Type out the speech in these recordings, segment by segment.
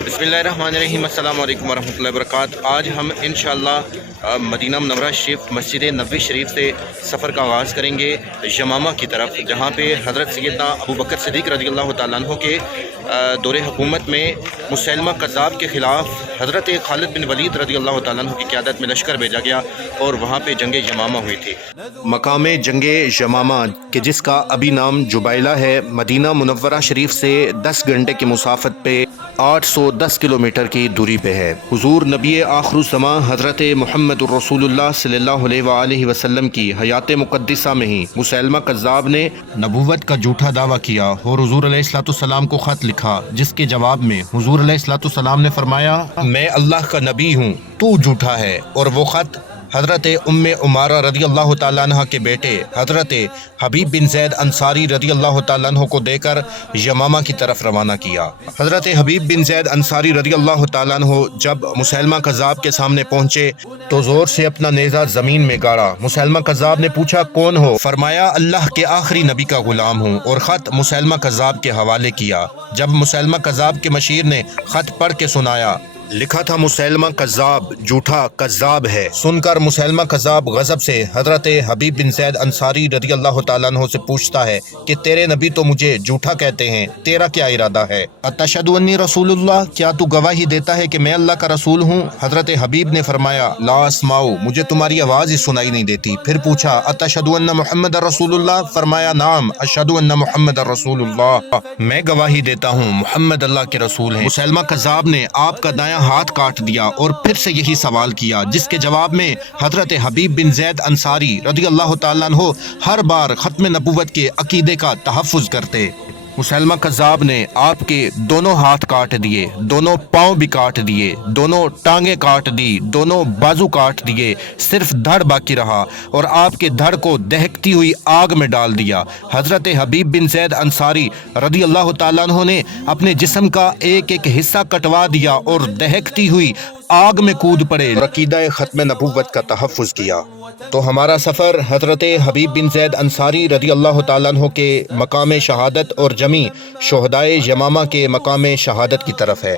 बिस्मिल्लाहिर्रहमानिर्रहीम। अस्सलाम वालेकुम वरहमतुल्लाहि वबरकातुहू। आज हम इंशाअल्लाह मदीना मुनव्वरा शरीफ मस्जिद नबवी शरीफ से सफ़र का आगाज़ करेंगे यमामा की तरफ, जहाँ पे हज़रत सैयदना अबू बकर सिद्दीक़ रज़ियल्लाहु ताला अन्हु के दौरे हुकूमत में मुसैलमा कज़्ज़ाब के ख़िलाफ़ हज़रत खालिद बिन वलीद रज़ियल्लाहु ताला अन्हु की क़यादत में लश्कर भेजा गया और वहाँ पे जंग यमामा हुई थी। मकाम जंग यमामा के जिसका अभी नाम जुबैला है, मदीना मुनव्वरा शरीफ से 10 घंटे की मुसाफत पे 810 किलोमीटर की दूरी पे है। हुजूर नबी आखिरुज़्ज़मां हज़रत मुहम्मद रसूलुल्लाह सल्लल्लाहु अलैहि वसल्लम की हयात मुक़द्दिसा में ही मुसैलमा कज़्ज़ाब ने नबूवत का झूठा दावा किया और हुजूर अलैहिस्सलाम को ख़त लिखा, जिसके जवाब में हुजूर अलैहिस्सलाम ने फरमाया, मैं अल्लाह का नबी हूँ, तू झूठा है। और वो ख़त हज़रत उम्मे उमारा रज़ियल्लाहु ताला अन्हा के बेटे हज़रत हबीब बिन ज़ैद अंसारी रज़ियल्लाहु ताला अन्हु को देकर यमामा की तरफ रवाना किया। हज़रत हबीब बिन ज़ैद अंसारी रज़ियल्लाहु ताला अन्हु जब मुसैलमा कज़्ज़ाब के सामने पहुँचे तो ज़ोर से अपना नेज़ा ज़मीन में गाड़ा। मुसैलमा कज़्ज़ाब ने पूछा, कौन हो? फरमाया, अल्लाह के आखिरी नबी का ग़ुलाम हूँ, और ख़त मुसैलमा कज़्ज़ाब के हवाले किया। जब मुसैलमा कज़्ज़ाब के मशीर ने ख़त पढ़ के सुनाया, लिखा था मुसैलमा कज़्ज़ाब झूठा कज़्ज़ाब है। सुनकर मुसैलमा कज़्ज़ाब गज़ब से हज़रत हबीब बिन ज़ैद अंसारी रज़ियल्लाहु ताला अन्हु से पूछता है कि तेरे नबी तो मुझे झूठा कहते हैं, तेरा क्या इरादा है? अतशहदु अन्नी रसूलुल्लाह, क्या तू गवाही देता है कि मैं अल्लाह का रसूल हूँ? हज़रत हबीब ने फरमाया, ला अस्माउ, मुझे तुम्हारी आवाज़ ही सुनाई नहीं देती। फिर पूछा, अतशहदु अन्ना मुहम्मद रसूलुल्लाह? फरमाया, नाम अशहदु अन्ना मुहम्मद रसूलुल्लाह, मैं गवाही देता हूँ मुहम्मद अल्लाह के रसूल हैं। मुसैलमा कज़्ज़ाब ने आपका दायां हाथ काट दिया और फिर से यही सवाल किया, जिसके जवाब में हज़रत हबीब बिन ज़ैद अंसारी रज़ियल्लाहु ताला अन्हु हर बार ख़त्म नबूवत के अकीदे का तहफ़्फ़ुज़ करते। मुसैलमा कज़्ज़ाब ने आपके दोनों हाथ काट दिए, दोनों पाँव भी काट दिए, दोनों टांगें काट दी, दोनों बाजू काट दिए, सिर्फ धड़ बाकी रहा और आपके धड़ को दहकती हुई आग में डाल दिया। हज़रत हबीब बिन ज़ैद अंसारी रज़ियल्लाहु ताला अन्हु ने अपने जिस्म का एक एक हिस्सा कटवा दिया और दहकती हुई आग में कूद पड़े, अकीदा ख़त्म नबूवत का तहफ़्फ़ुज़ किया। तो हमारा सफ़र हज़रत हबीब बिन ज़ैद अंसारी रज़ियल्लाहु ताला अन्हु के मकाम शहादत और जमी शुहदाए यमामा के मकाम शहादत की तरफ है।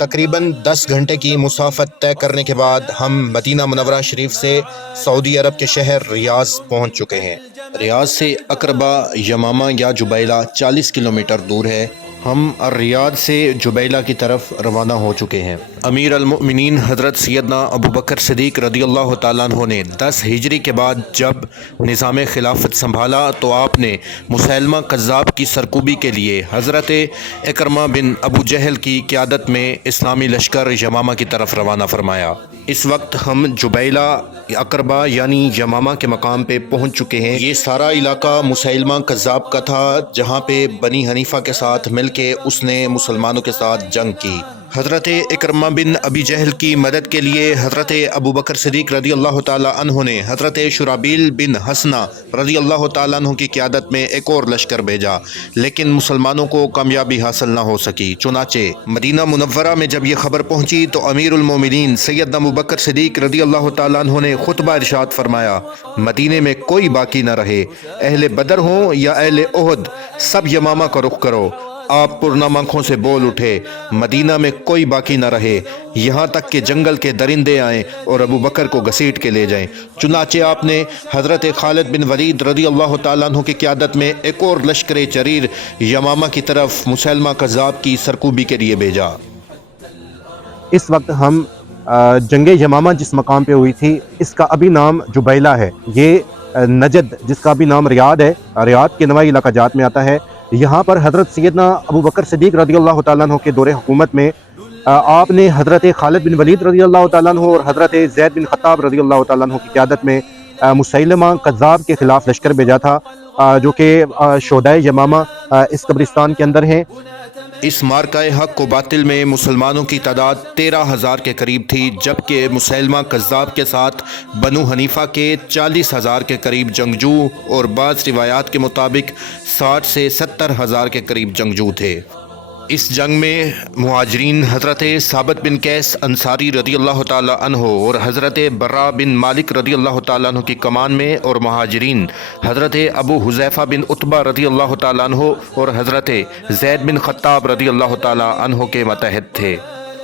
तकरीबन 10 घंटे की मुसाफत तय करने के बाद हम मदीना मुनव्वरा शरीफ से सऊदी अरब के शहर रियाज़ पहुँच चुके हैं। रियाज़ से अकरबा यमामा या जुबैला 40 किलोमीटर दूर है। हम रियाद से जुबैला की तरफ रवाना हो चुके हैं। अमीर अल-मुमिनीन हज़रत सैयदना अबू बकर सिद्दीक़ रज़ियल्लाहु ताला अन्हु ने 10 हिजरी के बाद जब निज़ाम खिलाफत संभाला तो आपने मुसैलमा कज़्ज़ाब की सरकूबी के लिए हज़रत इकरमा बिन अबू जहल की क़यादत में इस्लामी लश्कर यमामा की तरफ रवाना फरमाया। इस वक्त हम जुबैला अकरबा यानी यमामा के मकाम पे पहुंच चुके हैं। ये सारा इलाका मुसैलमा कज़्ज़ाब का था, जहां पे बनी हनीफ़ा के साथ मिलके उसने मुसलमानों के साथ जंग की। हज़रत इकरमा बिन अबी जहल की मदद के लिए हज़रत अबू बकर सिद्दीक़ रज़ियल्लाहु ताला अन्हु ने हज़रत शुराबील बिन हसना रज़ियल्लाहु ताला अन्हु की क़यादत में एक और लश्कर भेजा, लेकिन मुसलमानों को कामयाबी हासिल न हो सकी। चुनाचे मदीना मुनव्वरा में जब यह खबर पहुँची तो अमीरुल मोमिनीन सैयदना अबू बकर सिद्दीक़ रज़ियल्लाहु ताला अन्हु ने खुतबा इरशाद फरमाया, मदीने में कोई बाकी न रहे, अहले बदर हों या अहले ओहद, सब यमामा का रुख करो। आप पुरनाम आँखों से बोल उठे, मदीना में कोई बाकी न रहे, यहाँ तक कि जंगल के दरिंदे आएँ और अबू बकर को घसीट के ले जाएँ। चुनाचे आपने हज़रत खालिद बिन वलीद रज़ियल्लाहु ताला अन्हु की क़यादत में एक और लश्कर जरीर यमामा की तरफ मुसैलमा कज़्ज़ाब की सरकूबी के लिए भेजा। इस वक्त हम जंग यमामा जिस मकाम पे हुई थी, इसका अभी नाम जुबैला है। ये नजद जिसका अभी नाम रियाद है, रियाद के नवाई इलाका जात में आता है। यहाँ पर हज़रत सैयदना अबू बकर सिद्दीक़ रज़ियल्लाहु ताला अन्हु के दौरे हुकूमत में आपने हज़रत खालिद बिन वलीद रज़ियल्लाहु ताला अन्हु और हज़रत ज़ैद बिन ख़त्ताब रज़ियल्लाहु ताला अन्हु की क़यादत में मुसैलमा कज़्ज़ाब के ख़िलाफ़ लश्कर भेजा था, जो कि शुहदाए यमामा इस कब्रिस्तान के अंदर हैं। इस मार्काए हक़ व बातिल में मुसलमानों की तादाद 13,000 के करीब थी, जबकि मुसैलमा कज़्ज़ाब के साथ बनु हनीफ़ा के 40,000 के करीब जंगजू और बाज़ रिवायात के मुताबिक 60 से 70,000 के करीब जंगजू थे। इस जंग में मुहाजिरीन हज़रत साबित बिन कैस अंसारी रज़ियल्लाहु ताला अन्हु और हज़रत बर्रा बिन मालिक रज़ियल्लाहु ताला अन्हु की कमान में, और मुहाजिरीन हज़रत अबू हुज़ैफ़ा बिन उतबा रज़ियल्लाहु ताला अन्हु और हज़रत ज़ैद बिन ख़त्ताब रज़ियल्लाहु ताला अन्हु के मतहद थे।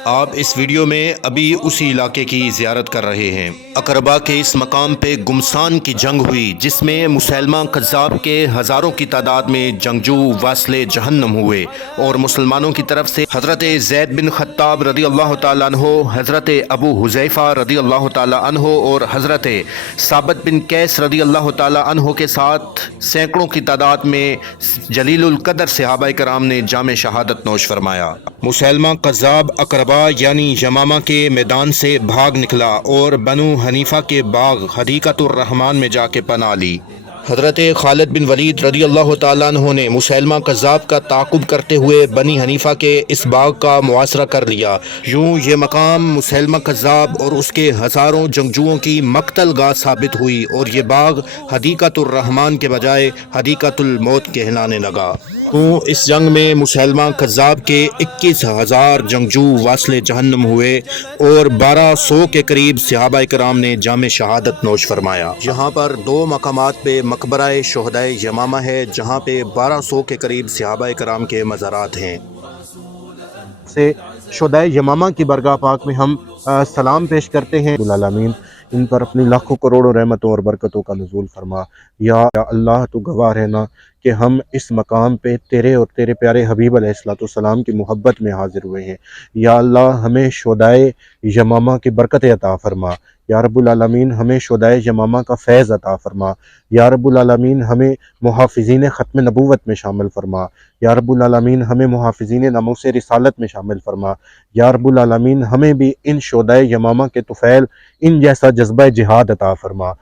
آپ اس ویڈیو میں ابھی اسی علاقے کی زیارت کر رہے ہیں۔ اقربا کے اس مقام پہ گمسان کی جنگ ہوئی جس میں مسیلمہ کذاب کے ہزاروں کی تعداد میں جنگجو واصل جہنم ہوئے، اور مسلمانوں کی طرف سے حضرت زید بن خطاب رضی اللہ تعالیٰ عنہ، حضرت ابو حذیفہ رضی اللہ تعالیٰ عنہ اور حضرت ثابت بن قیس رضی اللہ تعالیٰ عنہ کے ساتھ سینکڑوں کی تعداد میں جلیل القدر صحابہ کرام نے جام شہادت نوش فرمایا۔ مسیلمہ کذاب اقربا یعنی یمامہ کے میدان سے بھاگ نکلا اور بنو حنیفہ کے باغ حدیقۃ الرحمن میں جا کے پناہ لی۔ حضرت خالد بن ولید رضی اللہ تعالیٰ عنہ نے مسیلمہ کذاب کا تعاقب کرتے ہوئے بنی حنیفہ کے اس باغ کا محاصرہ کر لیا۔ یوں یہ مقام مسیلمہ کذاب اور اس کے ہزاروں جنگجوؤں کی مقتل گاہ ثابت ہوئی، اور یہ باغ حدیقۃ الرحمن کے بجائے حدیقۃ الموت کہلانے لگا۔ تو اس جنگ میں مسیلمہ کذاب کے 21,000 جنگجو واصل جہنم ہوئے اور 1200 کے قریب صحابہ کرام نے جام شہادت نوش فرمایا۔ یہاں پر 2 مقامات پہ مقبرہ شہدائے یمامہ ہے جہاں پہ 1200 کے قریب صحابہ کرام کے مزارات ہیں۔ سے شہدائے یمامہ کی برگاہ پاک میں ہم سلام پیش کرتے ہیں۔ العالمین ان پر اپنی لاکھوں کروڑوں رحمتوں اور برکتوں کا نزول فرما۔ یا اللہ تو گواہ رہنا کہ ہم اس مقام پہ تیرے اور تیرے پیارے حبیب علیہ السلام کی محبت میں حاضر ہوئے ہیں۔ یا اللہ ہمیں شہدائے یمامہ کی برکت عطا فرما۔ یا رب العالمین ہمیں شہدائے یمامہ کا فیض عطا فرما۔ یا رب العالمین ہمیں محافظین ختم نبوت میں شامل فرما۔ یا رب العالمین ہمیں محافظین ناموس رسالت میں شامل فرما۔ یا رب العالمین ہمیں بھی ان شہدائے یمامہ کے طفیل ان جیسا جذبہ جہاد عطا فرما۔